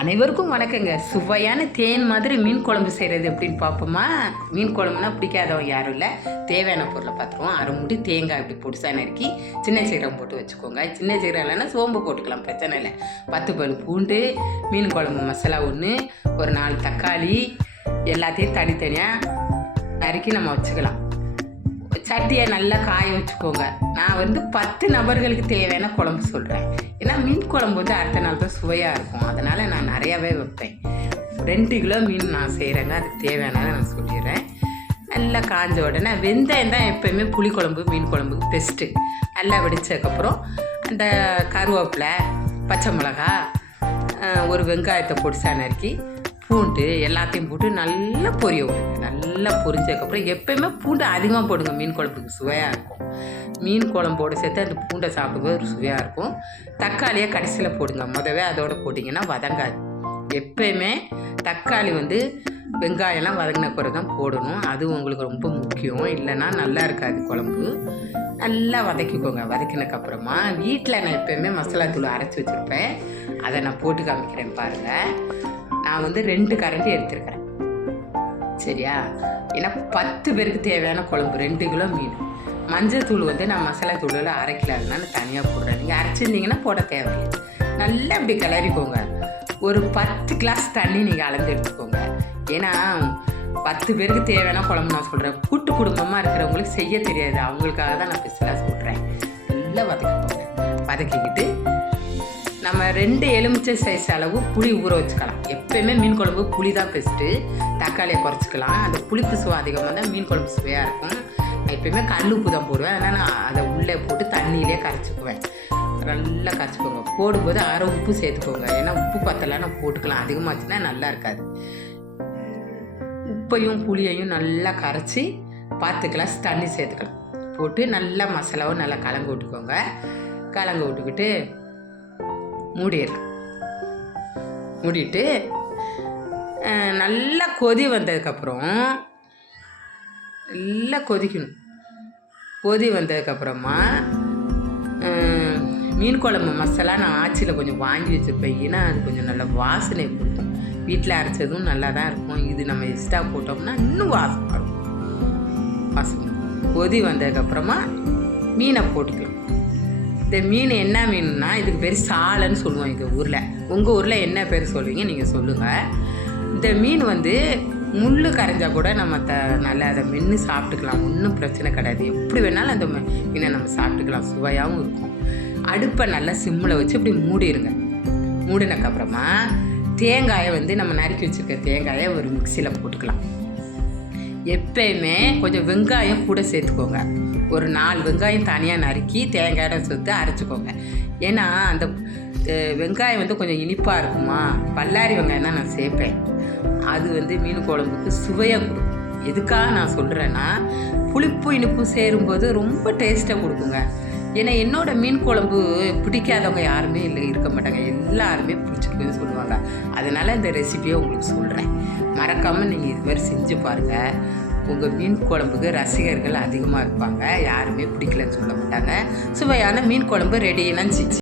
அனைவருக்கும் வணக்கங்க. சுவையான தேன் மாதிரி மீன் குழம்பு செய்கிறது எப்படின்னு பார்ப்போமா? மீன் குழம்புனா பிடிக்காதவங்க யாரும் இல்லை. தேவையான பொருளை பார்த்துருவோம். அரை முடி தேங்காய் இப்படி பொடிசாக நறுக்கி சின்ன சீரகம் போட்டு வச்சுக்கோங்க. சின்ன சீரகம் இல்லைன்னா சோம்பு போட்டுக்கலாம். பிரச்சனை இல்லை. பத்து பல் பூண்டு மீன் குழம்பு மசாலா ஒன்று ஒரு நாலு தக்காளி எல்லாத்தையும் தனித்தனியாக நறுக்கி நம்ம வச்சுக்கலாம். சட்டியை நல்லா காய வச்சுக்கோங்க. நான் வந்து பத்து நபர்களுக்கு தேவையான குழம்பு சொல்கிறேன் ஏன்னா மீன் குழம்பு வந்து அடுத்த நாள் தான் சுவையாக இருக்கும். அதனால் நான் நிறையாவே வைப்பேன். ரெண்டு கிலோ மீன் நான் செய்கிறேங்க அதுக்கு தேவையானதை நான் சொல்லிடுறேன். நல்லா காஞ்ச உடனே வெந்தயம் தான் எப்போயுமே புளிக்குழம்பு மீன் குழம்புக்கு பெஸ்ட்டு நல்லா வெடிச்சதுக்கப்புறம் அந்த கருவேப்பிலை பச்சை மிளகா ஒரு வெங்காயத்தை பொடிசா நறுக்கி பூண்டு எல்லாத்தையும் போட்டு நல்லா பொரிய விடுங்க. நல்லா பொரிஞ்சதுக்கப்புறம் எப்பயுமே பூண்டு அதிகமாக போடுங்க. மீன் குழம்புக்கு சுவையாக இருக்கும். மீன் குழம்போடு சேர்த்து அந்த பூண்டை சாப்பிடும்போது ஒரு சுவையாக இருக்கும். தக்காளியை கடைசியில் போடுங்க. முதவே அதோடு போட்டிங்கன்னா வதங்காது. எப்பயுமே தக்காளி வந்து வெங்காயம்லாம் வதங்கின பிறகு தான் போடணும். அது உங்களுக்கு ரொம்ப முக்கியம். இல்லைன்னா நல்லா இருக்காது குழம்பு. நல்லா வதக்கிக்கோங்க. வதக்கினக்கப்புறமா வீட்டில் நான் எப்பயுமே மசாலா தூள் அரைச்சி வச்சுருப்பேன். அதை நான் போட்டு காமிக்கிறேன் பாருங்கள் நான் வந்து ரெண்டு கரண்டி எடுத்திருக்கிறேன். சரியா? ஏன்னா பத்து பேருக்கு தேவையான குழம்பு ரெண்டு கிலோ மீன். மஞ்சள் தூள் வந்து நான் மசாலா தூளில் அரைக்கல நான் தனியாக போடுறேன். நீங்கள் அரைச்சிருந்தீங்கன்னா போட தேவையில்லை. நல்லா இப்படி கிளறிக்கோங்க. ஒரு பத்து கிளாஸ் தண்ணி நீங்கள் அளந்து எடுத்துக்கோங்க. ஏன்னா பத்து பேருக்கு தேவையான குழம்பு நான் சொல்கிறேன் கூட்டு குடும்பமாக இருக்கிறவங்களுக்கு செய்ய தெரியாது. அவங்களுக்காக தான் நான் ஸ்பெஷலாக சொல்கிறேன் நல்லா வதக்கிக்கோங்க. வதக்கிக்கிட்டு நம்ம ரெண்டு எலுமிச்சை சைஸ் அளவு புளி ஊற வச்சுக்கலாம். எப்பயுமே மீன் குழம்பு புளி தான் பெஸ்ட்டு தக்காளியை குறைச்சிக்கலாம். அந்த புளிப்பு சுவை அதிகமாக தான் மீன் குழம்பு சுவையாக இருக்கும். நான் எப்பயுமே கல் உப்பு தான் போடுவேன். ஆனால் நான் அதை உள்ளே போட்டு தண்ணியிலே கரைச்சிக்குவேன். நல்லா கரைச்சிக்கோங்க. போடும்போது அரை உப்பு சேர்த்துக்கோங்க. ஏன்னா உப்பு பத்தலைன்னா போட்டுக்கலாம். அதிகமாச்சுன்னா நல்லா இருக்காது. உப்பையும் புளியையும் நல்லா கரைச்சி பார்த்துக்கலாம் கிளாஸ் தண்ணி சேர்த்துக்கலாம். போட்டு நல்லா மசாலாவும் நல்லா கலங்க விட்டுக்கோங்க. கலங்க விட்டுக்கிட்டு மூடிடலாம் மூடிட்டு நல்லா கொதி வந்ததுக்கப்புறம் நல்லா கொதிக்கணும். கொதி வந்ததுக்கப்புறமா மீன் குழம்பு மசாலா நான் ஆச்சியில் கொஞ்சம் வாங்கி வச்சுருப்பேன். ஏன்னா அது கொஞ்சம் நல்ல வாசனை கொடுக்கும். வீட்டில் அரைச்சதும் நல்லா தான் இருக்கும். இது நம்ம எக்ஸ்ட்ரா போட்டோம்னா இன்னும் வாசம் வரும். வாசம் கொதி வந்ததுக்கப்புறமா மீனை போட்டுக்கலாம். இந்த மீன் என்ன மீன்னா இதுக்கு பேர் சாலைன்னு சொல்லுவோம் எங்கள் ஊரில். உங்கள் ஊரில் என்ன பேர் சொல்லுவீங்க நீங்கள் சொல்லுங்கள் இந்த மீன் வந்து முள் கரைஞ்சா கூட நம்ம த நல்லா அதை மென்று சாப்பிட்டுக்கலாம். ஒன்றும் பிரச்சனை கிடையாது. எப்படி வேணாலும் அந்த மீனை நம்ம சாப்பிட்டுக்கலாம். சுவையாகவும் இருக்கும். அடுப்பை நல்லா சிம்மில் வச்சு இப்படி மூடிடுங்க மூடினக்கப்புறமா தேங்காயை வந்து நம்ம நறுக்கி வச்சுருக்க தேங்காயை ஒரு மிக்சியில் போட்டுக்கலாம். எப்பயுமே கொஞ்சம் வெங்காயம் கூட சேர்த்துக்கோங்க. ஒரு நாலு வெங்காயம் தனியாக நறுக்கி தேங்காயோட சேர்த்து அரைச்சிக்கோங்க. ஏன்னா அந்த வெங்காயம் வந்து கொஞ்சம் இனிப்பாக இருக்குமா? பல்லாரி வெங்காயம் தான் நான் சேர்ப்பேன். அது வந்து மீன் குழம்புக்கு சுவையாக கொடுக்கும். எதுக்காக நான் சொல்கிறேன்னா புளிப்பு இனிப்பு சேரும்போது ரொம்ப டேஸ்ட்டாக கொடுக்குங்க. ஏன்னா என்னோட மீன் குழம்பு பிடிக்காதவங்க யாருமே இல்லை இருக்க மாட்டாங்க. எல்லாருமே பிடிச்சிருக்குன்னு சொல்லுவாங்க. அதனால் இந்த ரெசிபியை உங்களுக்கு சொல்கிறேன் மறக்காமல் நீங்கள் இது மாதிரி செஞ்சு பாருங்கள் உங்கள் மீன் குழம்புக்கு ரசிகர்கள் அதிகமாக இருப்பாங்க. யாருமே பிடிக்கலன்னு சொல்ல மாட்டாங்க. சுவையான மீன் குழம்பு ரெடி செஞ்சு